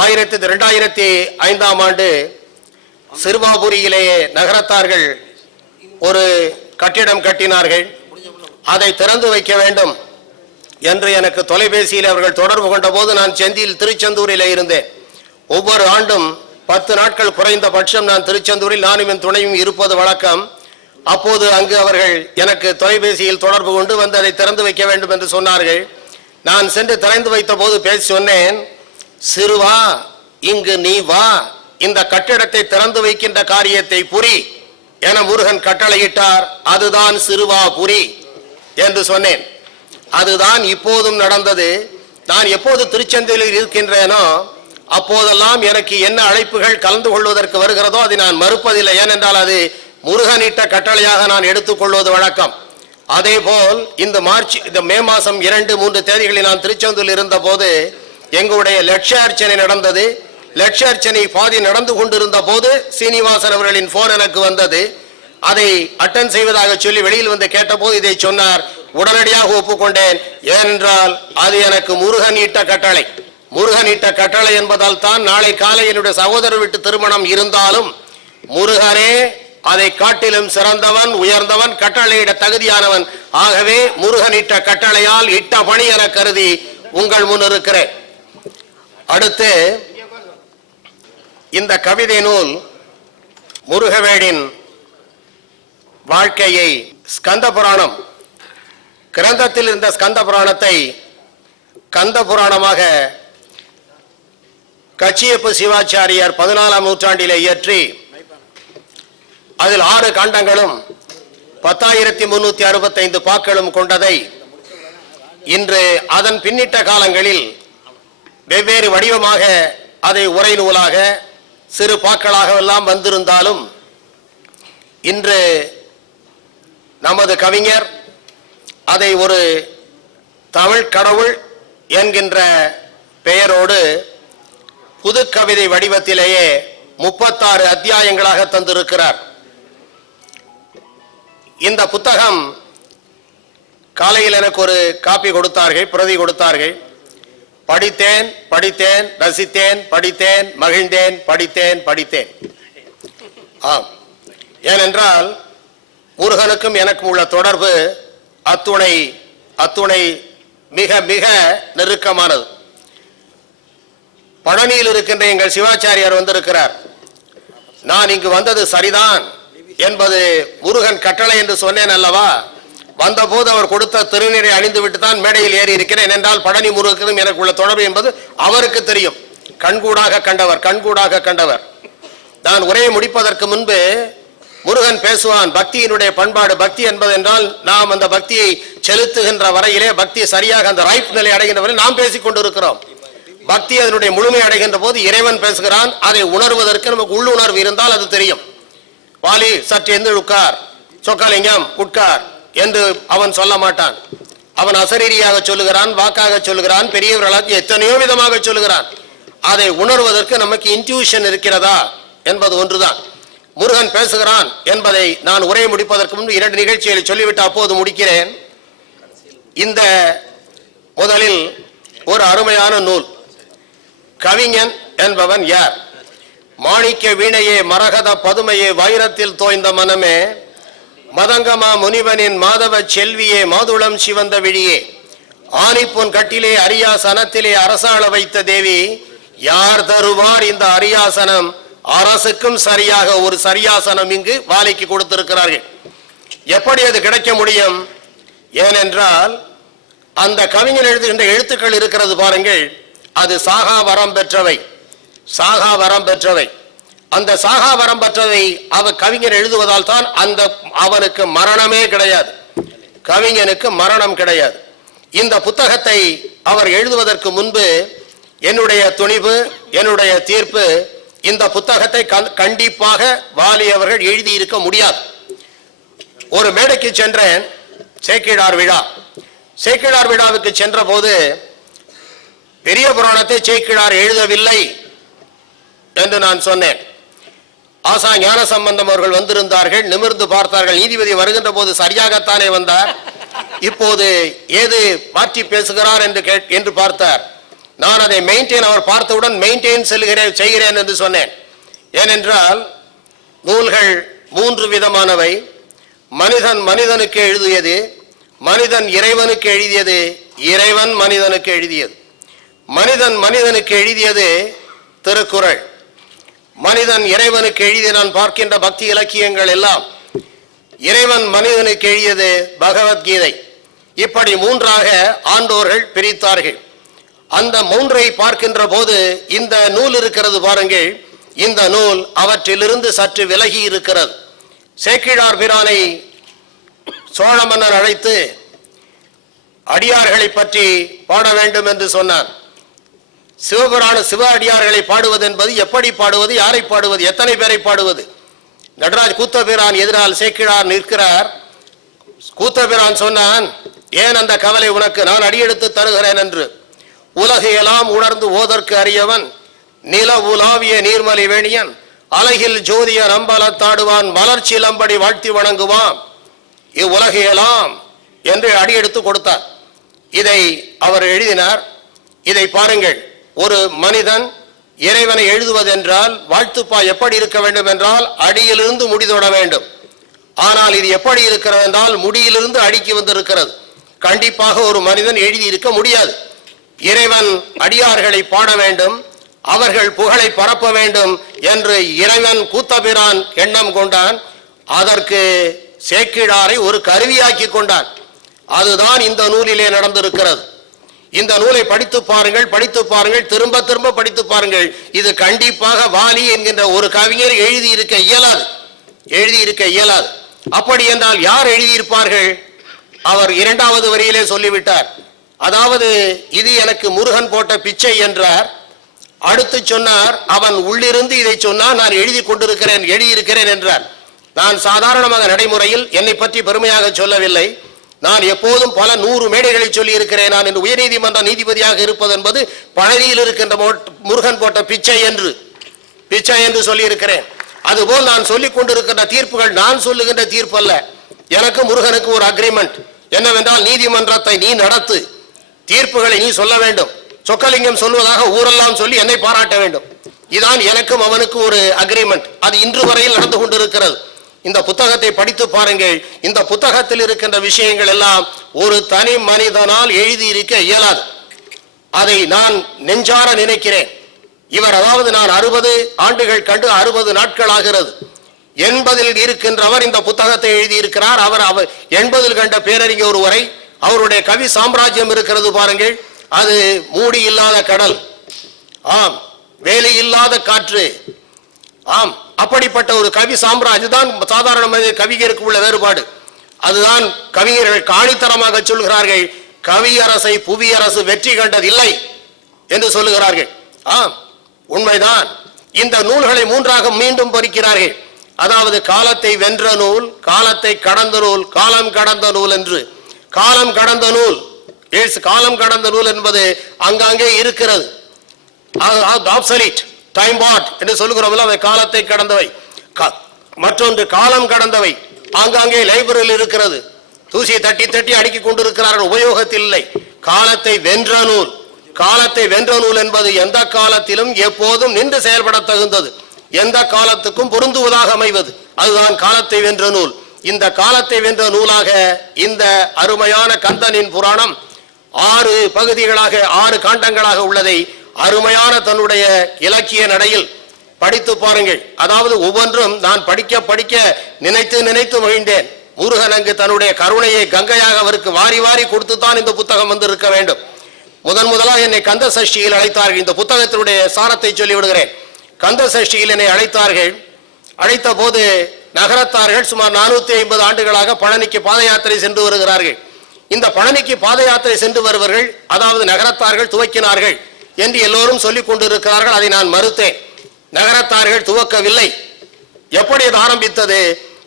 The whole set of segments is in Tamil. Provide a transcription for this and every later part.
2005ஆம் ஆண்டு சிறுவாபுரியிலேயே நகரத்தார்கள் ஒரு கட்டிடம் கட்டினார்கள். அதை திறந்து வைக்க வேண்டும் என்று எனக்கு தொலைபேசியில் அவர்கள் தொடர்பு கொண்ட போது நான் செந்தியில் திருச்செந்தூரில் இருந்தேன். ஒவ்வொரு ஆண்டும் 10 நாட்கள் குறைந்தபட்சம் நான் திருச்செந்தூரில் நானும் என் துணையும் இருப்பது வழக்கம். அப்போது அங்கு அவர்கள் எனக்கு தொலைபேசியில் தொடர்பு கொண்டு வந்து அதை திறந்து வைக்க வேண்டும் என்று சொன்னார்கள். நான் சென்று திறந்து வைத்த போது பேசி சொன்னேன், சிறுவா இங்கு நீ வா, இந்த கட்டிடத்தை திறந்து வைக்கின்ற காரியத்தை புரி என முருகன் கட்டளையிட்டார். அதுதான் சிறுவாபுரி என்று சொன்னேன். அதுதான் இப்போதும் நடந்தது. நான் எப்போது திருச்செந்தூரில் இருக்கின்றேனோ அப்போதெல்லாம் எனக்கு என்ன அழைப்புகள் கலந்து கொள்வதற்கு வருகிறதோ அதை நான் மறுப்பதில்லை. ஏனென்றால் அது முருகனிட்ட கட்டளையாக நான் எடுத்துக்கொள்வது வழக்கம். அதே போல் இந்த மே மாதம் 2-3 தேதிகளில் நான் திருச்செந்தூரில் இருந்த போது எங்களுடைய லட்சார்ச்சனை நடந்தது. லட்சார்ச்சனை பாதி நடந்து கொண்டிருந்த போது சீனிவாசன் அவர்களின் போன் எனக்கு வந்தது. அதை அட்டன் செய்வதாக சொல்லி வெளியில் வந்து கேட்டபோது இதை சொன்னார். உடனடியாக ஒப்புக்கொண்டேன். ஏனென்றால் அது எனக்கு முருகன் இட்ட கட்டளை. முருகன் இட்ட கட்டளை என்பதால் தான் நாளை காலை என்னுடைய சகோதரர் வீட்டு திருமணம் இருந்தாலும் முருகனே அதை காட்டிலும் சிறந்தவன், உயர்ந்தவன், கட்டளையிட தகுதியானவன். ஆகவே முருகன் இட்ட கட்டளையால் இட்ட பணி என கருதி உங்கள் முன் இருக்கிறேன். அடுத்து இந்த கவிதை நூல் முருகவேடின் வாழ்க்கையை ஸ்கந்த புராணம் கிரந்தத்தில் இருந்த ஸ்கந்த புராணத்தை கந்த புராணமாக கச்சியப்ப சிவாச்சாரியார் 14ஆம் நூற்றாண்டிலே இயற்றி அதில் 6 காண்டங்களும் 10,365 பாக்களும் கொண்டதை இன்று அதன் பின்னிட்ட காலங்களில் வெவ்வேறு வடிவமாக அதை உரை நூலாக சிறு பாக்களாக எல்லாம் வந்திருந்தாலும் இன்று நமது கவிஞர் அதை ஒரு தமிழ் கடவுள் என்கின்ற பெயரோடு புது கவிதை வடிவத்திலேயே 36 அத்தியாயங்களாக தந்திருக்கிறார். இந்த புத்தகம் காலையில் எனக்கு ஒரு காப்பி கொடுத்தார்கள், பிரதி கொடுத்தார்கள். படித்தேன் படித்தேன் ரசித்தேன், படித்தேன் மகிழ்ந்தேன், படித்தேன். ஆம், ஏனென்றால் முருகனுக்கும் எனக்கும் உள்ள தொடர்பு அத்துணை மிக மிக நெருக்கமானது. பழனியில் இருக்கின்ற எங்கள் சிவாச்சாரியார் வந்திருக்கிறார். நான் இங்கு வந்தது சரிதான் என்பது முருகன் கட்டளை என்று சொன்னேன் அல்லவா. வந்தபோது அவர் கொடுத்த திருநீரை அணிந்து விட்டு தான் மேடையில் ஏறி இருக்கிறேன். என்றால் பழனி முருகனுக்கும் எனக்கு உள்ள தொடர்பு என்பது அவருக்கு தெரியும். கண்கூடாக கண்டவர். நான் உரையை முடிப்பதற்கு முன்பு முருகன் பேசுவான். பக்தியினுடைய பண்பாடு, பக்தி என்பது என்றால் நாம் அந்த பக்தியை செலுத்துகின்ற வரையிலே, பக்தி சரியாக அந்த ரைப் நிலை அடைகின்ற வரை நாம் பேசிக் கொண்டிருக்கிறோம். பக்தி அதனுடைய முழுமை அடைகின்ற போது இறைவன் பேசுகிறான். அதை உணர்வதற்கு நமக்கு உள்ளுணர்வு இருந்தால் அது தெரியும். வாலி சற்று எந்த உட்கார், சொக்கலிங்கம் உட்கார் என்று அவன் சொல்ல மாட்டான். அவன் அசரீரியாக சொல்லுகிறான், வாக்காக சொல்லுகிறான், பெரியவர்களாக எத்தனையோ விதமாக சொல்லுகிறான். அதை உணர்வதற்கு நமக்கு இன்ட்யூஷன் இருக்கிறதா என்பது ஒன்றுதான். முருகன் பேசுகிறான் என்பதை நான் உரையை முடிப்பதற்கு முன்பு 2 நிகழ்ச்சிகளை சொல்லிவிட்டு அப்போது முடிக்கிறேன். இந்த முதலில் ஒரு அருமையான நூல். கவிஞன் என்பவன் யார்? மாணிக்க வீணையே, மரகத பதுமையே, வைரத்தில் தோய்ந்த மனமே, மதங்கமா முனிவனின் மாதவ செல்வியே, மாதுளம் சிவந்த விழியே, ஆணிப்பொன் கட்டிலே அரியாசனத்திலே அரசாள வைத்த தேவி, யார் தருவார் இந்த அரியாசனம்? அரசுக்கும் சரியாக ஒரு சரியாசனம் இங்கு வாலிக்கு கொடுத்திருக்கிறார்கள். எப்படி அது கிடைக்க முடியும்? ஏனென்றால் அந்த கவிஞன் எழுதுகின்ற எழுத்துக்கள் இருக்கிறது பாருங்கள், அது சாகா வரம் பெற்றவை. அந்த சாகா வரம் பெற்றதை கவிஞர் எழுதுவதால் தான் அவனுக்கு மரணமே கிடையாது. கவிஞனுக்கு மரணம் கிடையாது. இந்த புத்தகத்தை அவர் எழுதுவதற்கு முன்பு என்னுடைய துணிவு, என்னுடைய தீர்ப்பு, இந்த புத்தகத்தை கண்டிப்பாக வாலி அவர்கள் எழுதியிருக்க முடியாது. ஒரு மேடைக்கு சென்றேன், சேக்கிழார் விழாவுக்கு சென்ற போது பெரிய புராணத்தை சேக்கிழார் எழுதவில்லை என்று நான் சொன்னேன். ஆசா ஞான சம்பந்தம் அவர்கள் வந்திருந்தார்கள். நிமிர்ந்து பார்த்தார்கள். நீதிபதி வருகின்ற போது சரியாகத்தானே வந்தார், இப்போது ஏது மாற்றி பேசுகிறார் என்று பார்த்தார். நான் அதை மெயின்டைன் அவர் பார்த்தவுடன் மெயின்டைன் செய்கிறேன் என்று சொன்னேன். ஏனென்றால் நூல்கள் 3 விதமானவை. மனிதன் மனிதனுக்கு எழுதியது, மனிதன் இறைவனுக்கு எழுதியது, இறைவன் மனிதனுக்கு எழுதியது. மனிதன் மனிதனுக்கு எழுதியது திருக்குறள். மனிதன் இறைவனுக்கு எழுதிய நான் பார்க்கின்ற பக்தி இலக்கியங்கள் எல்லாம் இறைவன் மனிதனுக்கு எழுதியது பகவத்கீதை. இப்படி 3ஆக ஆண்டோர்கள் பிரித்தார்கள். அந்த 3ஐ பார்க்கின்ற போது இந்த நூல் இருக்கிறது பாருங்கள், இந்த நூல் அவற்றிலிருந்து சற்று விலகி இருக்கிறது. சேக்கிழார் பிரானை சோழ மன்னன் அழைத்து அடியார்களை பற்றி பாட வேண்டும் என்று சொன்னார். சிவபுராண சிவ அடியார்களை பாடுவது என்பது எப்படி பாடுவது, யாரை பாடுவது, எத்தனை பேரை பாடுவது? நடராஜ் கூத்தபிரான் எதிரால் சேக்கிழார் நிற்கிறார். கூத்தபிரான் சொன்னான், ஏன் அந்த கவலை உனக்கு, நான் அடியெடுத்து தருகிறேன் என்று. உலகையெல்லாம் உணர்ந்து ஓதற்கு அறியவன், நில உலாவிய நீர்மலி வேணியன், அலகில் ஜோதிய நம்பலத்தாடுவான், மலர்ச்சிலம்படி வாழ்த்தி வணங்குவான், இவ்வுலகையெல்லாம் என்று அடியெடுத்து கொடுத்தார். இதை அவர் எழுதினார். இதை பாருங்கள், ஒரு மனிதன் இறைவனை எழுதுவதென்றால் வாழ்த்துப்பா எப்படி இருக்க வேண்டும் என்றால் அடியிலிருந்து முடிதொட வேண்டும். ஆனால் இது எப்படி இருக்கிறது என்றால் முடியிலிருந்து அடிக்கு வந்திருக்கிறது. கண்டிப்பாக ஒரு மனிதன் எழுதி இருக்க முடியாது. இறைவன் அடியார்களை பாட வேண்டும், அவர்கள் புகழை பரப்ப வேண்டும் என்று இறைவன் கூத்தபிரான் எண்ணம் கொண்டான். அதற்கு சேக்கிழாரை ஒரு கருவியாக்கி கொண்டான். அதுதான் இந்த நூலிலே நடந்திருக்கிறது. இந்த நூலை படித்து பாருங்கள், படித்து பாருங்கள், திரும்ப திரும்ப படித்து பாருங்கள். இது கண்டிப்பாக வாலி என்கின்ற ஒரு கவிஞர் எழுதியிருக்க இயலாது, எழுதியிருக்க இயலாது. அப்படி என்றால் யார் எழுதியிருப்பார்கள்? அவர் 2வது வரியிலே சொல்லிவிட்டார். அதாவது இது எனக்கு முருகன் போட்ட பிச்சை என்றார். அடுத்து சொன்னார், அவன் உள்ளிருந்து இதை சொன்னால் நான் எழுதி கொண்டிருக்கிறேன், எழுதியிருக்கிறேன் என்றார். நான் சாதாரணமாக நடைமுறையில் என்னை பற்றி பெருமையாக சொல்லவில்லை. நான் எப்போதும் பல 100 மேடைகளை சொல்லி இருக்கிறேன். நான் இன்று உயர்நீதிமன்ற நீதிபதியாக இருப்பது என்பது பழனியில் இருக்கின்ற முருகன் போட்ட பிச்சை என்று சொல்லி இருக்கிறேன். அதுபோல் நான் சொல்லிக் கொண்டிருக்கின்ற தீர்ப்புகள் நான் சொல்லுகின்ற தீர்ப்பு அல்ல. எனக்கு முருகனுக்கு ஒரு அக்ரிமெண்ட் என்னவென்றால், நீதிமன்றத்தை நீ நடத்து, தீர்ப்புகளை நீ சொல்ல வேண்டும். சொக்கலிங்கம் சொல்வதாக ஊரெல்லாம் சொல்லி என்னை பாராட்ட வேண்டும். இதான் எனக்கும் அவனுக்கு ஒரு அக்ரிமெண்ட். அது இன்று வரையில் நடந்து கொண்டிருக்கிறது. இந்த புத்தகத்தை படித்து பாருங்கள். இந்த புத்தகத்தில் இருக்கின்ற விஷயங்கள் எல்லாம் ஒரு தனி மனிதனால் எழுதியிருக்க இயலாது. அதை நான் நெஞ்சார நினைக்கிறேன். இவர் அதாவது நான் 60 ஆண்டுகள் கண்டு 60 நாட்கள் ஆகிறது. 80 இருக்கின்றவர் இந்த புத்தகத்தை எழுதியிருக்கிறார். அவர் 80 கண்ட பேரறிஞர் ஒருவரை, அவருடைய கவி சாம்ராஜ்யம் இருக்கிறது பாருங்கள். அது மூடி இல்லாத கடல், ஆம், வேலி இல்லாத காற்று, ஆம், அப்படிப்பட்ட ஒரு கவி சாம்ராஜ்யம் தான் சாதாரண கவிஞருக்கு உள்ள வேறுபாடு. அதுதான் கவிஞர்கள் காணித்தரமாக சொல்கிறார்கள், கவியரசை புவியரசு வெற்றி கண்டதில்லை என்று சொல்லுகிறார்கள். ஆம், உண்மைதான். இந்த நூல்களை 3ஆக மீண்டும் பறிக்கிறார்கள். அதாவது காலத்தை வென்ற நூல், காலத்தை கடந்த நூல், காலம் கடந்த நூல் என்று. காலம் கடந்த நூல், காலம் கடந்த நூல் என்பது அங்கங்கே இருக்கிறது. ஆப்சலீட், டைம் பாட் என்று சொல்லுகிறோம், அவை காலத்தை கடந்தவை. மற்றொன்று காலம் கடந்தவை, ஆங்காங்கே லைப்ரரியில் இருக்கிறது. தூசி தட்டி தட்டி அடுக்கி கொண்டிருக்கிறார்கள், உபயோகத்தில் இல்லை. காலத்தை வென்ற நூல், காலத்தை வென்ற நூல் என்பது எந்த காலத்திலும் எப்போதும் நின்று செயல்பட தகுந்தது, எந்த காலத்துக்கும் பொருந்துவதாக அமைவது, அதுதான் காலத்தை வென்ற நூல். இந்த காலத்தை வென்ற நூலாக இந்த அருமையான கந்தனின் புராணம் 6 பகுதிகளாக 6 காண்டங்களாக உள்ளதை அருமையான தன்னுடைய இலக்கிய நடையில் படித்து பாருங்கள். அதாவது ஒவ்வொன்றும் நான் படிக்க படிக்க நினைத்து நினைத்து மகிழ்ந்தேன். முருகன் அங்கு தன்னுடைய கருணையை கங்கையாக அவருக்கு வாரி வாரி கொடுத்துத்தான் இந்த புத்தகம் வந்திருக்க வேண்டும். முதலாக என்னை கந்த சஷ்டியில் அழைத்தார்கள். இந்த புத்தகத்தினுடைய சாரத்தை சொல்லிவிடுகிறேன். கந்த சஷ்டியில் என்னை அழைத்தார்கள். அழைத்த போது நகரத்தார்கள் சுமார் 450 ஆண்டுகளாக பழனிக்கு பாத யாத்திரை சென்று வருகிறார்கள். இந்த பழனிக்கு பாத யாத்திரை சென்று வருவர்கள், அதாவது நகரத்தார்கள் துவக்கினார்கள் என்று எல்லோரும் சொல்லிக் கொண்டிருக்கிறார்கள். அதை நான் மறுத்தேன். நகரத்தார்கள் துவக்கவில்லை. எப்படி அது ஆரம்பித்தது?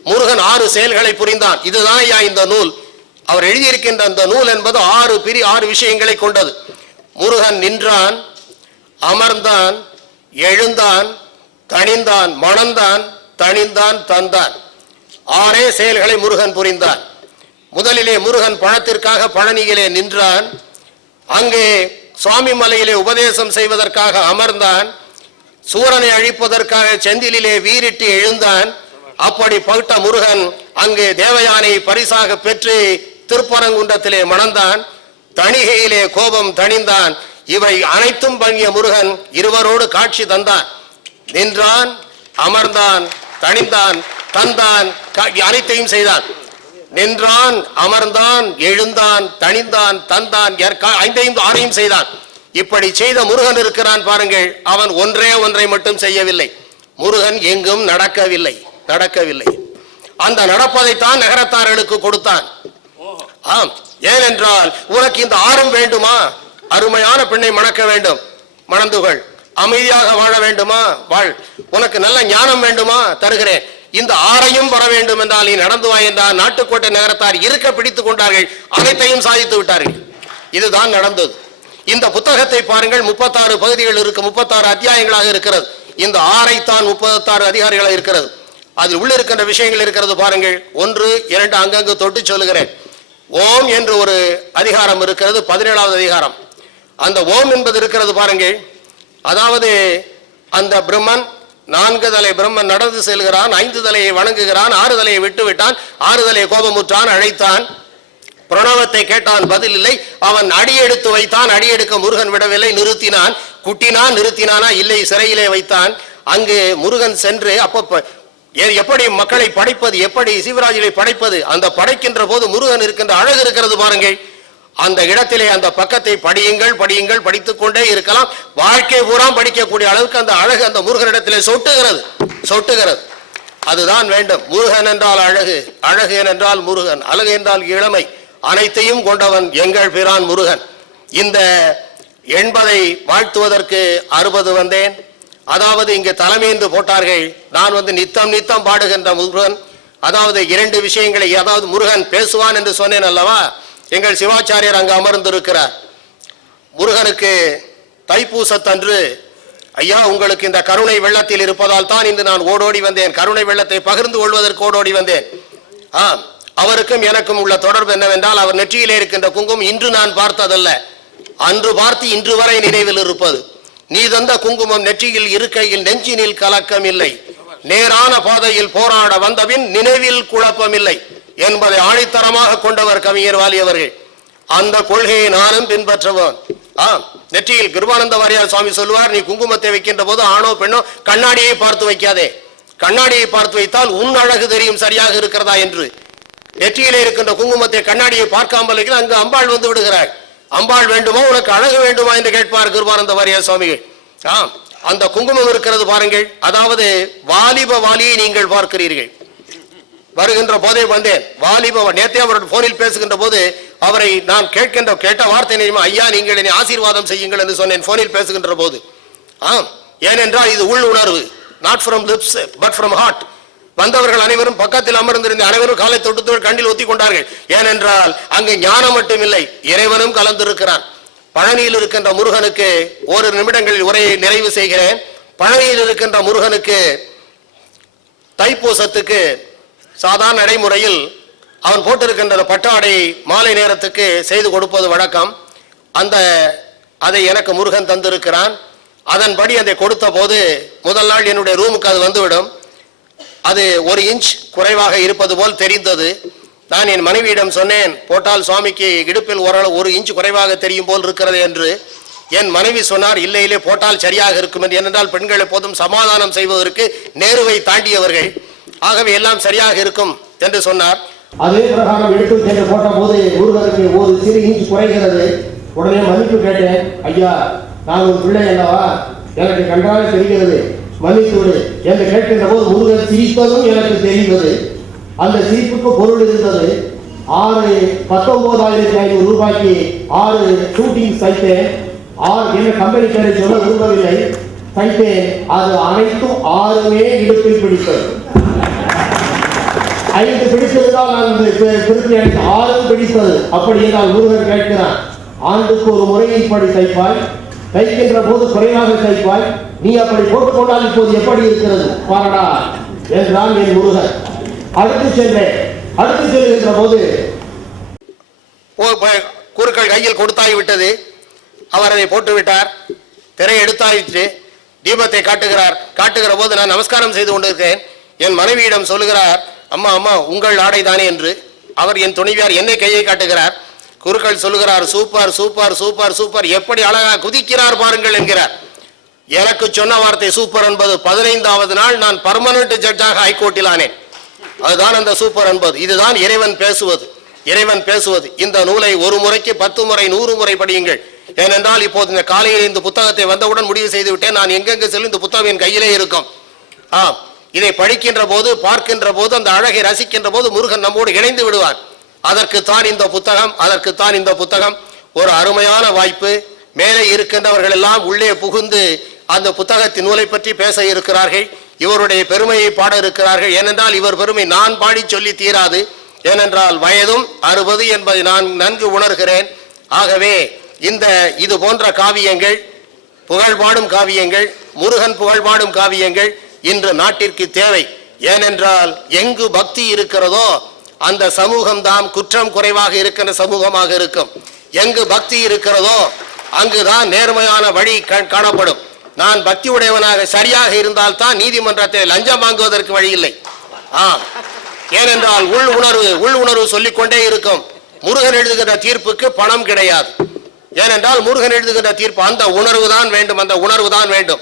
முருகன் 6 செயல்களை புரிந்தான். இதுதான் ஐயா இந்த நூல். அவர் எழுதியிருக்கின்ற அந்த நூல் என்பது 6 விஷயங்களை கொண்டது. முருகன் நின்றான், அமர்ந்தான், எழுந்தான், தணிந்தான், மணந்தான், தணிந்தான், தந்தான். 6 செயல்களை முருகன் புரிந்தான். முதலிலே முருகன் பழத்திற்காக பழனியிலே நின்றான். அங்கே சுவாமி மலையிலே உபதேசம் செய்வதற்காக அமர்ந்தான். சூரனை அழிப்பதற்காக செந்திலே வீறிட்டு எழுந்தான். அப்படிப்பட்ட முருகன் அங்கே தேவயானை பரிசாக பெற்று திருப்பரங்குன்றத்திலே மணந்தான். தணிகையிலே கோபம் தணிந்தான். இவை அனைத்தும் பங்கிய முருகன் இருவரோடு காட்சி தந்தான். நின்றான், அமர்ந்தான், தணிந்தான், தந்தான், அனைத்தையும் செய்தான். நின்றான், அமர்ந்தான், எழுந்தான், தணிந்தான், தந்தான், ஐந்தையும் ஆறையும் செய்தான். இப்படி செய்த முருகன் இருக்கிறான் பாருங்கள். அவன் ஒன்றை மட்டும் செய்யவில்லை. முருகன் எங்கும் நடக்கவில்லை. அந்த நடப்பதைத்தான் நகரத்தார்களுக்கு கொடுத்தான். ஆம், ஏனென்றால் உனக்கு இந்த ஆறும் வேண்டுமா? அருமையான பெண்ணை மணக்க வேண்டும், மணந்துகள். அமைதியாக வாழ வேண்டுமா? வாழ். உனக்கு நல்ல ஞானம் வேண்டுமா? தருகிறேன். இந்த ஆறையும் பெற வேண்டும் என்றால் நீ நடந்து வா என்றால் நாட்டுக்கோட்டை நகரத்தார் இருக்க பிடித்துக் கொண்டார்கள். அனைத்தையும் சாதித்து விட்டார்கள். இதுதான் நடந்தது. இந்த புத்தகத்தை பாருங்கள். 36 பகுதிகள் இருக்கு, 36 அத்தியாயங்களாக இருக்கிறது. இந்த ஆறைத்தான் 36 அதிகாரிகளாக இருக்கிறது. அதில் உள்ள இருக்கின்ற விஷயங்கள் இருக்கிறது பாருங்கள். 1, 2 அங்கங்கு தொட்டு சொல்லுகிறேன். ஓம் என்று ஒரு அதிகாரம் இருக்கிறது, 17வது அதிகாரம். அந்த ஓம் என்பது இருக்கிறது பாருங்கள். அதாவது அந்த பிரம்மன் 4 தலை பிரம்மன் நடந்து செல்கிறான். 5 தலையை வணங்குகிறான். 6 தலையை விட்டு விட்டான். 6 தலையை கோபமுற்றான், அழைத்தான். பிரணவத்தை கேட்டான், பதில் இல்லை. அவன் அடியெடுத்து வைத்தான். அடியெடுக்க முருகன் விடவில்லை. நிறுத்தினான். குட்டினான். நிறுத்தினானா? இல்லை, சிறையிலே வைத்தான். அங்கு முருகன் சென்று அப்ப எப்படி மக்களை படைப்பது, எப்படி சிவராஜிகளை படைப்பது, அந்த படைக்கின்ற போது முருகன் இருக்கின்ற அழகு இருக்கிறது பாருங்கள். அந்த இடத்திலே அந்த பக்கத்தை படியுங்கள் படித்துக் கொண்டே இருக்கலாம். வாழ்க்கை பூரா படிக்கக்கூடிய அளவுக்கு அந்த அழகு அந்த முருகனிடத்திலே சொட்டுகிறது. அதுதான் வேண்டும். முருகன் என்றால் அழகு, அழகு என்றால் முருகன், அழகு என்றால் இளமை, அனைத்தையும் கொண்டவன் எங்கள் பிரான் முருகன். இந்த 80 வாழ்த்துவதற்கு 60 வந்தேன். அதாவது இங்கு தலைமைந்து போட்டார்கள். நான் நித்தம் பாடுகின்ற முருகன். அதாவது 2 விஷயங்களை, அதாவது முருகன் பேசுவான் என்று சொன்னேன் அல்லவா? எங்கள் சிவாச்சாரியர் அங்கு அமர்ந்திருக்கிறார். முருகனுக்கு தைப்பூசத்தன்று, ஐயா உங்களுக்கு இந்த கருணை வெள்ளத்தில் இருப்பதால் தான் இன்று நான் ஓடோடி வந்தேன். கருணை வெள்ளத்தை பகிர்ந்து கொள்வதற்கு ஓடோடி வந்தேன். அவருக்கும் எனக்கும் உள்ள தொடர்பு என்னவென்றால், அவர் நெற்றியிலே இருக்கின்ற குங்குமம் இன்று நான் பார்த்ததல்ல, அன்று பார்த்து இன்று வரை நினைவில் இருப்பது. நீ தந்த குங்குமம் நெற்றியில் இருக்கையில் நெஞ்சினில் கலக்கம் இல்லை, நேரான பாதையில் போராட வந்தபின் நினைவில் குழப்பம் இல்லை என்பதை ஆணித்தரமாக கொண்டவர் கவிஞர் வாலி அவர்கள். அந்த கொள்கையை நானும் பின்பற்றுவோம். நெற்றியில் கிருபானந்த வாரியார் சுவாமி சொல்லுவார், நீ குங்குமத்தை வைக்கின்ற போது ஆணோ பெண்ணோ கண்ணாடியை பார்த்து வைக்காதே. கண்ணாடியை பார்த்து வைத்தால் உன் அழகு தெரியும் சரியாக இருக்கிறதா என்று. நெற்றியிலே இருக்கின்ற குங்குமத்தை கண்ணாடியை பார்க்காமல் வைக்கிற அங்கு அம்பாள் வந்து விடுகிறாள். அம்பாள் வேண்டுமா, உனக்கு அழகு வேண்டுமா என்று கேட்பார் கிருபானந்த வாரியார் சுவாமிகள். அந்த குங்குமம் இருக்கிறது பாருங்கள். அதாவது வாலிப வாலியை நீங்கள் பார்க்கிறீர்கள். வருகின்ற போதே வந்தேன். வாலிப நேத்தே அவரோட போனில் பேசுகின்ற போது அவரை நான் கேட்ட வார்த்தை நினைமா, ஐயா நீங்கள் என்னை ஆசீர்வாதம் செய்யுங்கள் என்று சொன்னேன் போனில் பேசுகின்ற போது. ஏனென்றால் இது உள் உணர்வு, not from lips but from heart. வந்தவர்கள் அனைவரும் பக்கத்தில் அமர்ந்திருந்த அனைவரும் காலை தொட்டு கண்ணில் ஒத்தி கொண்டார்கள். ஏனென்றால் அங்கு ஞானம் மட்டுமில்லை, இறைவனும் கலந்திருக்கிறான். பழனியில் இருக்கின்ற முருகனுக்கு 1 நிமிடங்களில் உரையை நிறைவு செய்கிறேன். பழனியில் இருக்கின்ற முருகனுக்கு தைப்பூசத்துக்கு சாதாரண நடைமுறையில் அவன் போட்டிருக்கின்ற பட்டாடை மாலை நேரத்துக்கு செய்து கொடுப்பது வழக்கம். அதை எனக்கு முருகன் தந்திருக்கிறான். அதன்படி அதை கொடுத்த போது முதல் நாள் என்னுடைய ரூமுக்கு அது வந்துவிடும். அது 1 இன்ச் குறைவாக இருப்பது போல் தெரிந்தது. நான் என் மனைவியிடம் சொன்னேன், போட்டால் சுவாமிக்கு இடுப்பில் ஓரளவு 1 இன்ச் குறைவாக தெரியும் போல் இருக்கிறது என்று. என் மனைவி சொன்னார், இல்லை போட்டால் சரியாக இருக்கும் என்று. ஏனென்றால் பெண்கள் எப்போதும் சமாதானம் செய்வதற்கு நேருவை தாண்டியவர்கள், ஆகவே எல்லாம் சரியாக இருக்கும் என்று சொன்னார். அதே பிரகாரம் எடுத்து சென்று போட்ட போது முருகனுக்கு 1 சிறு இன்ச் குறைகிறது. உடனே மன்னிப்பு கேட்டேன், ஐயா நான் ஒரு பிள்ளை அல்லவா, எனக்கு கண்டாக தெரிகிறது, மன்னித்துவிடு என்று கேட்கின்ற போது முருகன் சிரிப்பதும் எனக்கு தெரிந்தது. அந்த சிரிப்புக்கு பொருள் இருந்தது. 19,500 ரூபாய்க்கு 6 ஷூட்டிங் தைத்தேன். என்ன கம்பெனி பேரை சொல்ல விரும்பவில்லை, தைத்தேன். அது அனைத்தும் 6மே இடுப்பில் பிடித்தது. 5 பிடித்ததுதான் நான் திருப்பி 6 பிடித்தது. அப்படி என்றால் முருகன் கேட்கிறான், ஆண்டுக்கு ஒரு முறை இப்படி தைப்பாய், தைக்கின்ற போது குறைவாக தைப்பாய், நீ அப்படி போட்டுக்கொண்டால் இப்போது எப்படி இருக்கிறது பாரடா என்றான் என் முருகன். அடுத்து செல்கின்ற போது குறுக்கள் கையில் கொடுத்தாய் விட்டது. அவர் அதை போட்டுவிட்டார். திரை எடுத்தாயிற்று. தீபத்தை காட்டுகிற போது நான் நமஸ்காரம் செய்து கொண்டிருக்கிறேன். என் மனைவியிடம் சொல்லுகிறார், அம்மா அம்மா உங்கள் ஆடை தானே என்று. அவர் என் துணைவியார் என்னை கையை காட்டுகிறார். குருக்கள் சொல்லுகிறார், சூப்பர் சூப்பர் சூப்பர் சூப்பர், எப்படி அழகாக குதிக்கிறார் பாருங்கள் என்கிறார். எனக்கு சொன்ன வார்த்தை சூப்பர் என்பது 15வது நாள் நான் பர்மனன்ட் ஜட்ஜாக ஹைகோர்ட்டில் ஆனேன். அதுதான் அந்த சூப்பர் என்பது. இதுதான் இறைவன் பேசுவது. இறைவன் பேசுவது. இந்த நூலை ஒரு முறைக்கு 10 முறை 100 முறை படியுங்கள். ஏனென்றால் இப்போது இந்த காலையில் இந்த புத்தகத்தை வந்தவுடன் முடிவு செய்து விட்டேன். நான் எங்கெங்கு செல்லும் இந்த புத்தகம் என் கையிலே இருக்கும். இதை படிக்கின்ற போது, பார்க்கின்ற போது, அந்த அழகை ரசிக்கின்ற போது முருகன் நம்மோடு இணைந்து விடுவார். அதற்குத்தான் இந்த புத்தகம் ஒரு அருமையான வாய்ப்பு. மேலே இருக்கின்றவர்கள் எல்லாம் உள்ளே புகுந்து அந்த புத்தகத்தின் நூலை பற்றி பேச இருக்கிறார்கள். இவருடைய பெருமையை பாட இருக்கிறார்கள். ஏனென்றால் இவர் பெருமை நான் பாடி சொல்லி தீராது. ஏனென்றால் வயதும் 60 என்பதை நான் நன்கு உணர்கிறேன். ஆகவே இது போன்ற காவியங்கள், புகழ்பாடும் காவியங்கள், முருகன் புகழ்பாடும் காவியங்கள் இன்று நாட்டிற்கு தேவை. ஏனென்றால் எங்கு பக்தி இருக்கிறதோ அந்த சமூகம்தான் குற்றம் குறைவாக இருக்கின்ற சமூகமாக இருக்கும். எங்கு பக்தி இருக்கிறதோ அங்குதான் நேர்மையான வழி காணப்படும். நான் பக்தி உடையவனாக சரியாக இருந்தால் தான் நீதிமன்றத்தில் லஞ்சம் வாங்குவதற்கு வழி இல்லை. ஏனென்றால் உள் உணர்வு சொல்லிக்கொண்டே இருக்கும். முருகன் எழுதுகின்ற தீர்ப்புக்கு பணம் கிடையாது. ஏனென்றால் முருகன் எழுதுகின்ற தீர்ப்பு அந்த உணர்வு தான் வேண்டும்.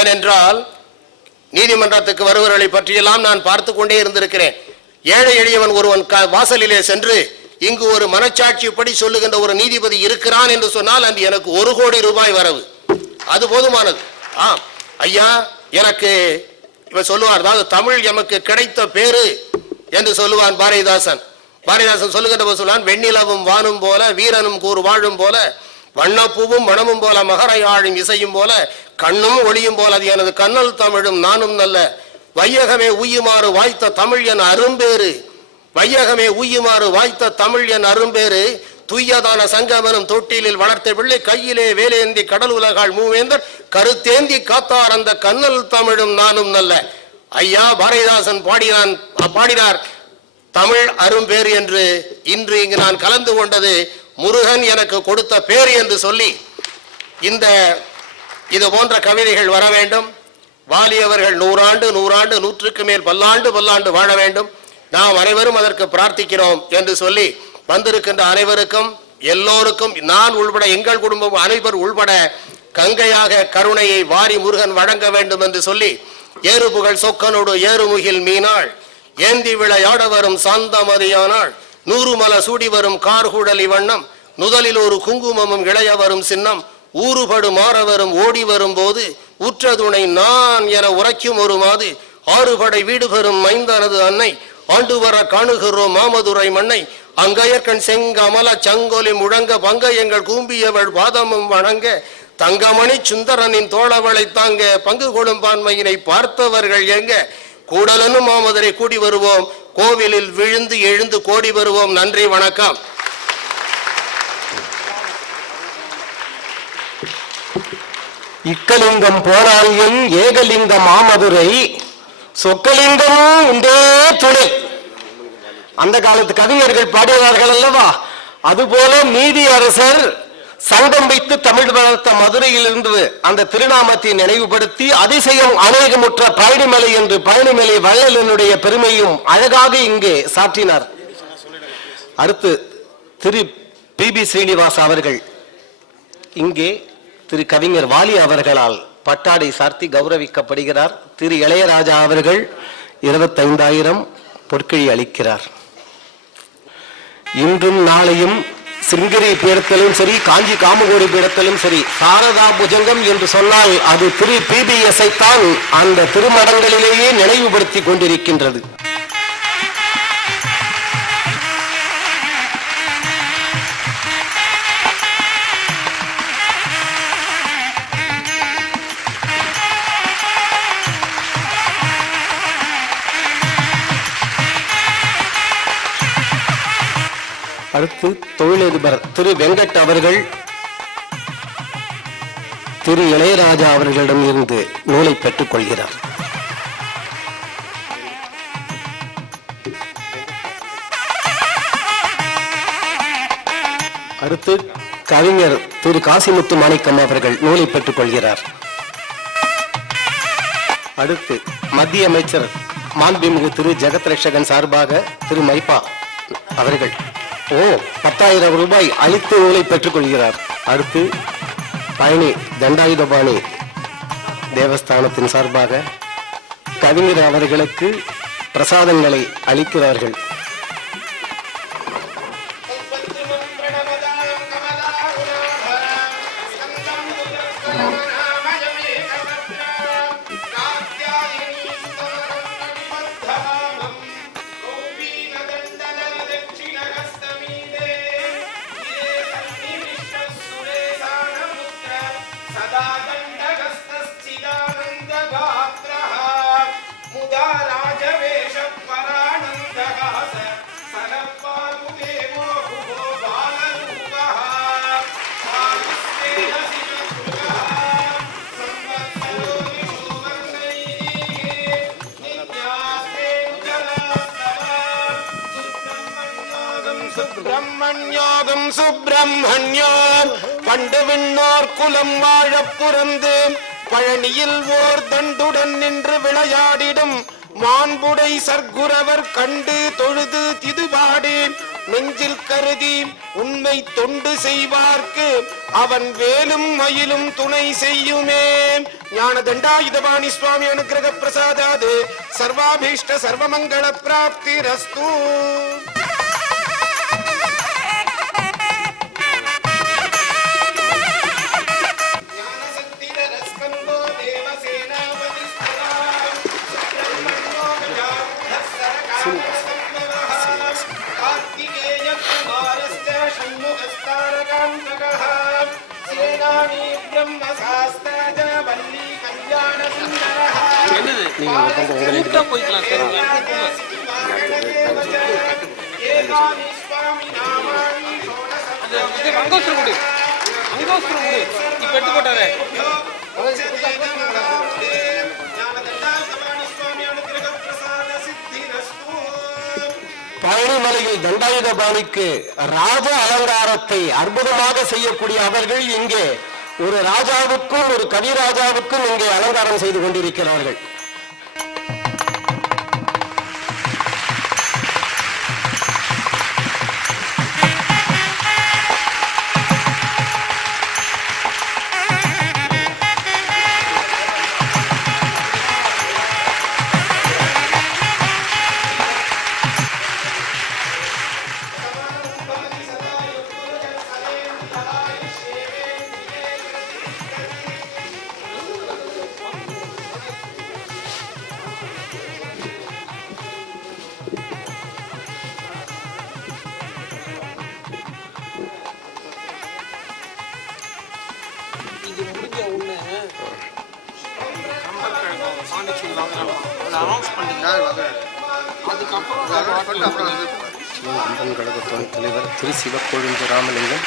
ஏனென்றால் நீதிமன்றத்துக்கு வருவர்களை பற்றியெல்லாம் நான் பார்த்து கொண்டே இருந்திருக்கிறேன். ஏழை எளியவன் ஒருவன் வாசலிலே சென்று இங்கு ஒரு மனச்சாட்சிப்படி சொல்லுகின்ற ஒரு நீதிபதி இருக்கிறான் என்று சொன்னால் அது எனக்கு 1 கோடி ரூபாய் வரவு. அது போதுமானது. ஐயா எனக்கு இவன் சொல்லுவார், அதாவது தமிழ் எமக்கு கிடைத்த பேரு என்று சொல்லுவான் பாரதிதாசன் சொல்லுகின்ற போது சொல்லுவான், வெண்ணிலவும் வானும் போல வீரனும் கூறு வாழும் போல வண்ணப்பூவும் மனமும் போல மகரையாழும் இசையும் போல கண்ணும் ஒளியும் போல அது எனது கண்ணல் தமிழும் நானும் நல்ல வையகமே உய்யுமாறு வாய்த்த தமிழ் என் அரும்பேறு. வையகமே உய்யுமாறு வாய்த்த தமிழ் என் அரும்பேறு. துய்யதான சங்கமனும் தொட்டிலில் வளர்த்த பிள்ளை கையிலே வேலேந்தி கடல் உலகாள் மூவேந்தர் கருத்தேந்தி காத்தார் அந்த கண்ணல் தமிழும் நானும் நல்ல. ஐயா பாரதிதாசன் பாடினார் தமிழ் அரும்பேறு என்று. இன்று இங்கு நான் கலந்து கொண்டது முருகன் எனக்கு கொடுத்த பேர் என்று சொல்லி இது போன்ற கவிதைகள் வர வேண்டும். வாலியவர்கள் 100 ஆண்டு 100க்கு மேல் பல்லாண்டு வாழ வேண்டும். நாம் அனைவரும் அதற்கு பிரார்த்திக்கிறோம் என்று சொல்லி வந்திருக்கின்ற அனைவருக்கும் எல்லோருக்கும் நான் உள்பட எங்கள் குடும்பம் அனைவர் உள்பட கங்கையாக கருணையை வாரி முருகன் வழங்க வேண்டும் என்று சொல்லி ஏறுபுகழ் சொக்கனோடு ஏறுமுகில் மீனாள் ஏந்தி விளையாட வரும் சாந்தமதியானாள் 100 மல சூடி வரும் கார்குழலி வண்ணம் நுதலில் ஒரு குங்குமமும் இளைய வரும் சின்னம் ஊறுபடு மாற வரும் ஓடி வரும் போது உற்றதுணை நான் என உரைக்கும் ஒரு மாது 6 படை வீடு பெறும் மைந்தனது அன்னை ஆண்டு வர காணுகிறோம் மாமதுரை மண்ணை அங்கையற்கண் செங்கமல சங்கொலி முழங்க பங்க எங்கள் கூம்பியவள் பாதமும் வணங்க தங்கமணி சுந்தரனின் தோழவளை தாங்க பங்கு கொடும்பான்மையினை பார்த்தவர்கள் எங்க கூடலனும் மாமதுரை கூடி வருவோம் கோவிலில் விழுந்து எழுந்து கோடி வருவோம். நன்றி, வணக்கம். இக்கலிங்கம் போனால் என் ஏகலிங்கம் மாமதுரை சொக்கலிங்கம் உண்டே துணை. அந்த காலத்து கவிஞர்கள் பாடியவார்கள் அல்லவா? அதுபோல நீதி அரசர் சங்கம் வைத்து தமிழ் வளர்த்த மதுரையிலிருந்து அந்த திருநாமத்தை நினைவுபடுத்தி அதிசயம் அநேகமுற்ற பழனிமலை என்று பழனிமலை வள்ளலனுடைய பெருமையும் அழகாக இங்கே சாற்றினார். அடுத்து திரு பி ஸ்ரீனிவாஸ் அவர்கள் இங்கே திரு கவிஞர் வாலி அவர்களால் பட்டாடை சார்த்தி கௌரவிக்கப்படுகிறார். திரு இளையராஜா அவர்கள் 25,000 பொற்கிழி அளிக்கிறார். இன்றும் நாளையும் சிங்கிரி பீடத்திலும் சரி, காஞ்சி காமகோடி பீடத்திலும் சரி, சாரதா புஜங்கம் என்று சொன்னால் அது திரு PBS தான் அந்த திருமடங்களிலேயே நினைவுபடுத்தி கொண்டிருக்கின்றது. அடுத்து தொழிலதிபர் திரு வெங்கட் அவர்கள் திரு இளையராஜா அவர்களிடம் இருந்து நூலை பெற்றுக் கொள்கிறார். அடுத்து கவிஞர் திரு காசிமுத்து மாணிக்கம் அவர்கள் நூலை பெற்றுக் கொள்கிறார். அடுத்து மத்திய அமைச்சர் மாண்புமிகு திரு ஜெகத் ரட்சகன் சார்பாக திரு மைப்பா அவர்கள் 10,000 ரூபாய் அளித்து நூலை பெற்றுக் கொள்கிறார். அடுத்து பழனி தண்டாயுதபாணி தேவஸ்தானத்தின் சார்பாக கவிஞர் அவர்களுக்கு பிரசாதங்களை அளிக்கிறார்கள். சுப்பிரமணியோகம் சுப்பிரமணியோம் பண்டு விண்ணோர் குலம் வாழப் புறந்து பழனியில் ஓர் தண்டுடன் நின்று விளையாடிடும் மாண்புடை சர்க்குரவர் கண்டு தொழுது திதுபாடி நெஞ்சில் கருதி உண்மை தொண்டு செய்வார்க்கு அவன் வேலும் மயிலும் துணை செய்யுமே. ஞான தண்டாயுதபாணி சுவாமி அனுகிரக பிரசாதாது சர்வாபீஷ்ட சர்வமங்கள பிராப்தி ரஸ்து. பழனிமலையில் தண்டாயுதபாணிக்கு ராஜ அலங்காரத்தை அற்புதமாக செய்யக்கூடிய அவர்கள் இங்கே ஒரு ராஜாவுக்கும் ஒரு கவிராஜாவுக்கும் இங்கே அலங்காரம் செய்து கொண்டிருக்கிறார்கள். அம்பன் கழக துணைத் தலைவர் திரு சிவக்கொழுந்து ராமலிங்கம்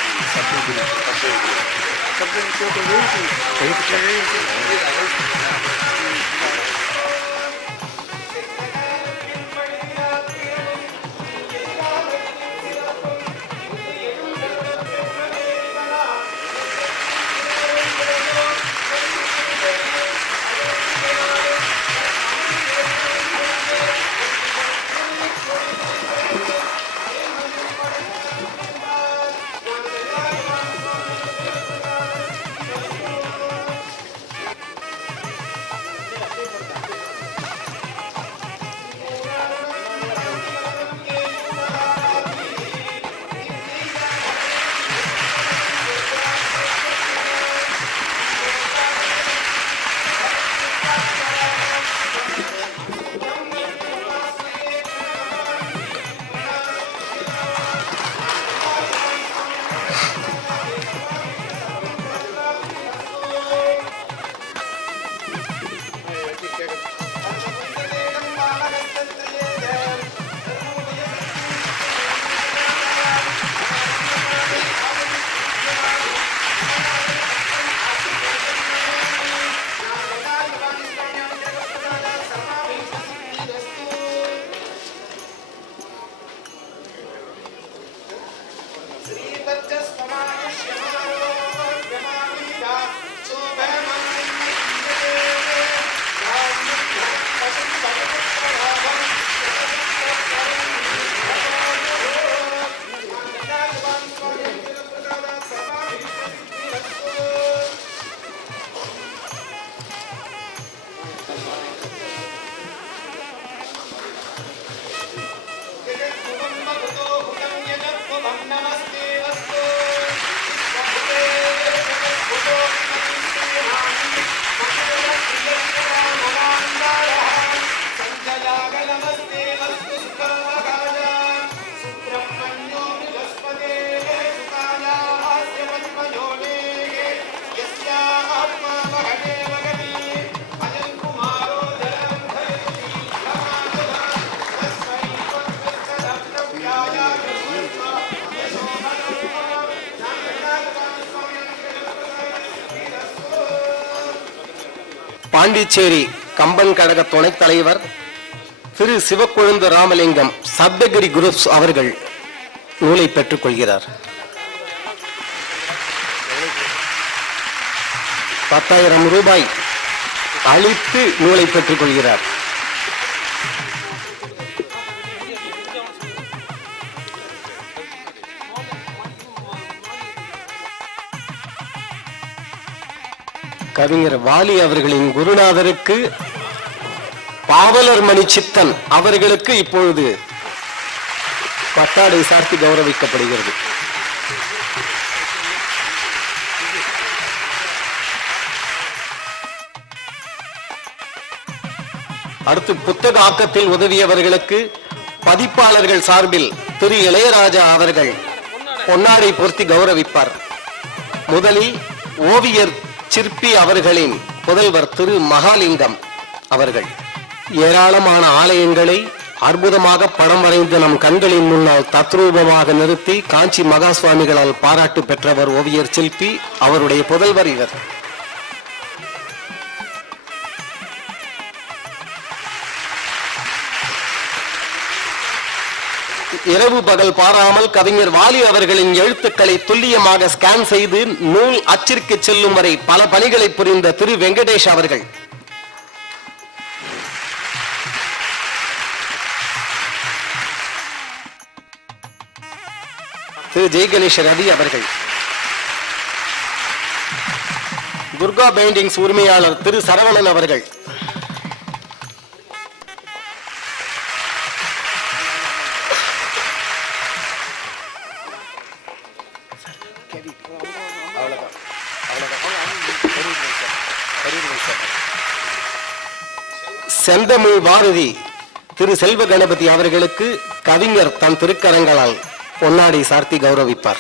பாண்டிச்சேரி கம்பன் கழக துணைத் தலைவர் திரு சிவக்கொழுந்து ராமலிங்கம் சப்தகிரி குரூப்ஸ் அவர்கள் நூலை பெற்றுக் கொள்கிறார். 10,000 ரூபாய் அளித்து நூலை பெற்றுக் கொள்கிறார். கவிஞர் வாலி அவர்களின் குருநாதருக்கு பாவலர் மணி சித்தன் அவர்களுக்கு இப்பொழுது பட்டாடை சார்த்தி கௌரவிக்கப்படுகிறது. அடுத்து புத்தக ஆக்கத்தில் உதவியவர்களுக்கு பதிப்பாளர்கள் சார்பில் திரு இளையராஜா அவர்கள் பொன்னாடை பொருத்தி கௌரவிப்பார். முதலில் ஓவியர் சிற்பி அவர்களின் புதல்வர் திரு மகாலிங்கம் அவர்கள் ஏராளமான ஆலயங்களை அற்புதமாக படம் வரைந்து நம் கண்களின் முன்னால் தத்ரூபமாக நிறுத்தி காஞ்சி மகா சுவாமிகளால் பாராட்டு பெற்றவர் ஓவியர் சிற்பி. அவருடைய புதல்வர் இவர். இரவு பகல் பாராமல் கவிஞர் வாலி அவர்களின் எழுத்துக்களை துல்லியமாக ஸ்கேன் செய்து நூல் அச்சிற்கு செல்லும் வரை பல பணிகளை புரிந்த திரு வெங்கடேஷ் அவர்கள். திரு ஜெய்கணேஷ் ரவி அவர்கள். துர்கா பெயிண்டிங்ஸ் உரிமையாளர் திரு சரவணன் அவர்கள். செந்தமிழ் பாரதி திரு செல்வ கணபதி அவர்களுக்கு கவிஞர் தன் திருக்கரங்களால் பொன்னாடை சார்த்தி கௌரவிப்பார்.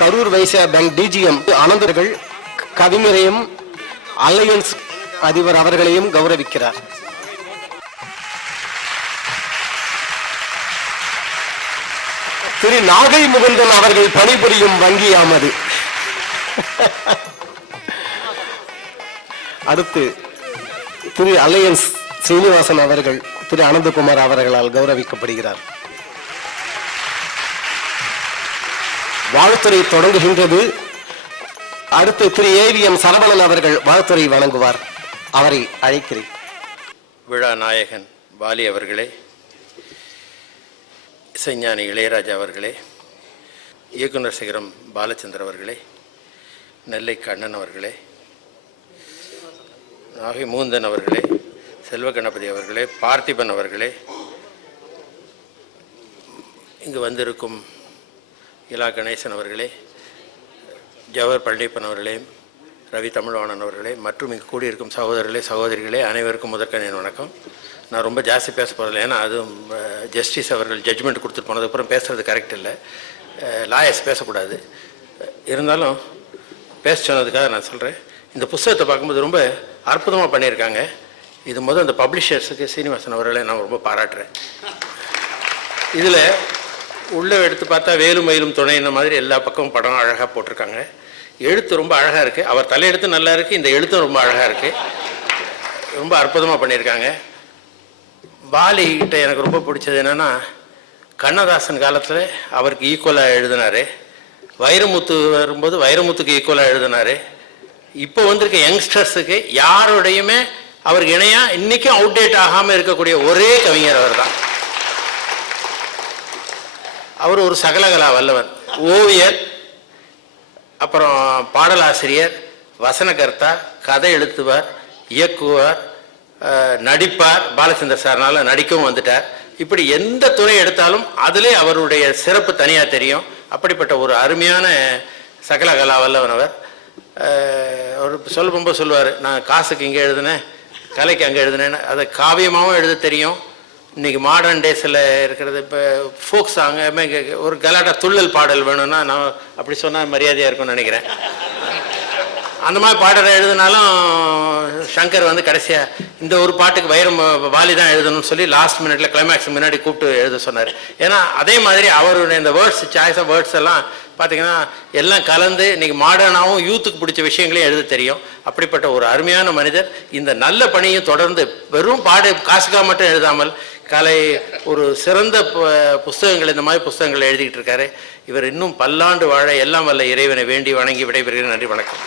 கரூர் வைசியா பேங்க் டிஜிஎம் அனந்தர்கள் கவிஞரையும் அலையன்ஸ் அதிபர் அவர்களையும் கௌரவிக்கிறார். திரு நாகை முகுந்தன் அவர்கள் பணிபுரியும் வங்கியாமது. அடுத்து திரு அலையன்ஸ் சீனிவாசன் அவர்கள் திரு அனந்தகுமார் அவர்களால் கௌரவிக்கப்படுகிறார். வாழ்த்துறை தொடங்குகின்றது. அடுத்து திரு ஏவிஎம் சரவணன் அவர்கள் வாழ்த்துறை வழங்குவார். அவரை அழைக்கிறேன். விழா நாயகன் வாலி அவர்களே, இசைஞானி இளையராஜா அவர்களே, இயக்குனர் சிகரம் பாலச்சந்தர் அவர்களே, நெல்லை கண்ணன் அவர்களே, நாகை மூந்தன் அவர்களே, செல்வ கணபதி அவர்களே, பார்த்திபன் அவர்களே, இங்கு வந்திருக்கும் இலா கணேசன் அவர்களே, ஜவஹர் பழனியப்பன் அவர்களே, ரவி தமிழ்வாணன் அவர்களே மற்றும் இங்கு கூடியிருக்கும் சகோதரர்களே சகோதரிகளே அனைவருக்கும் முதற்கண் என் வணக்கம். நான் ரொம்ப ஜாஸ்தி பேச போகிறதில்ல, ஏன்னா அதுவும் ஜஸ்டிஸ் அவர்கள் ஜட்ஜ்மெண்ட் கொடுத்துட்டு போனதுக்கப்புறம் பேசுகிறது கரெக்ட் இல்லை. லாயர்ஸ் பேசக்கூடாது. இருந்தாலும் பேச சொன்னதுக்காக நான் சொல்கிறேன். இந்த புத்தகத்தை பார்க்கும்போது ரொம்ப அற்புதமாக பண்ணியிருக்காங்க. இது முதல் அந்த பப்ளிஷர்ஸுக்கு சீனிவாசன் அவர்களை நான் ரொம்ப பாராட்டுறேன். இதில் உள்ளே எடுத்து பார்த்தா வேலும் மயிலும் துணையின மாதிரி எல்லா பக்கமும் படம் அழகாக போட்டிருக்காங்க. எழுத்து ரொம்ப அழகாக இருக்குது. அவர் தலையெழுத்து நல்லா இருக்குது, இந்த எழுத்தும் ரொம்ப அழகாக இருக்குது. ரொம்ப அற்புதமாக பண்ணியிருக்காங்க. வாலிகிட்ட எனக்கு ரொம்ப பிடிச்சது என்னென்னா, கண்ணதாசன் காலத்தில் அவருக்கு ஈக்குவலாக எழுதினார். வைரமுத்து வரும்போது வைரமுத்துக்கு ஈக்குவலாக எழுதினார். இப்போ வந்திருக்க யங்ஸ்டர்ஸுக்கு யாரோடையுமே அவருக்கு இணையாக இன்றைக்கும் அவுடேட் ஆகாமல் இருக்கக்கூடிய ஒரே கவிஞர் அவர் தான். அவர் ஒரு சகலகலா வல்லவன், ஓவியர், அப்புறம் பாடலாசிரியர், வசனகர்த்தா, கதை எழுத்துவார், இயக்குவார், நடிப்பார். பாலச்சந்தர் சார்னால நடிக்கவும் வந்துட்டார். இப்படி எந்த துறை எடுத்தாலும் அதிலே அவருடைய சிறப்பு தனியாக தெரியும். அப்படிப்பட்ட ஒரு அருமையான சகலகலா வல்லவன் அவர். அவர் சொல்லும்போது சொல்லுவார், நான் காசுக்கு இங்கே எழுதினேன், கலைக்கு அங்கே எழுதினேன்னு. அதை காவியமாகவும் எழுத தெரியும். இன்றைக்கி மாடர்ன் டேஸில் இருக்கிறது இப்போ ஃபோக் சாங், ஒரு கலாட்டா துள்ளல் பாடல் வேணும்னா நான் அப்படி சொன்னால் மரியாதையாக இருக்கும்னு நினைக்கிறேன். அந்த மாதிரி பாடலை எழுதினாலும் சங்கர் வந்து கடைசியாக இந்த ஒரு பாட்டுக்கு வைரம் வாலி தான் எழுதணும்னு சொல்லி லாஸ்ட் மினிட்ல கிளைமேக்ஸ் முன்னாடி கூப்பிட்டு எழுத சொன்னார். ஏன்னா அதே மாதிரி அவருடைய இந்த வேர்ட்ஸ் சாய்ஸ் ஆஃப் வேர்ட்ஸ் எல்லாம் பார்த்தீங்கன்னா எல்லாம் கலந்து இன்னைக்கு மாடர்னாகவும் யூத்துக்கு பிடிச்ச விஷயங்களையும் எழுத தெரியும். அப்படிப்பட்ட ஒரு அருமையான மனிதர் இந்த நல்ல பணியும் தொடர்ந்து வெறும் காசுக்காக மட்டும் எழுதாமல் கலை ஒரு சிறந்த புஸ்தகங்கள் இந்த மாதிரி புஸ்தகங்கள் எழுதிக்கிட்டு இருக்காரு. இவர் இன்னும் பல்லாண்டு வாழ எல்லாம் வல்ல இறைவனை வேண்டி வணங்கி விடைபெறுகிறேன். நன்றி, வணக்கம்.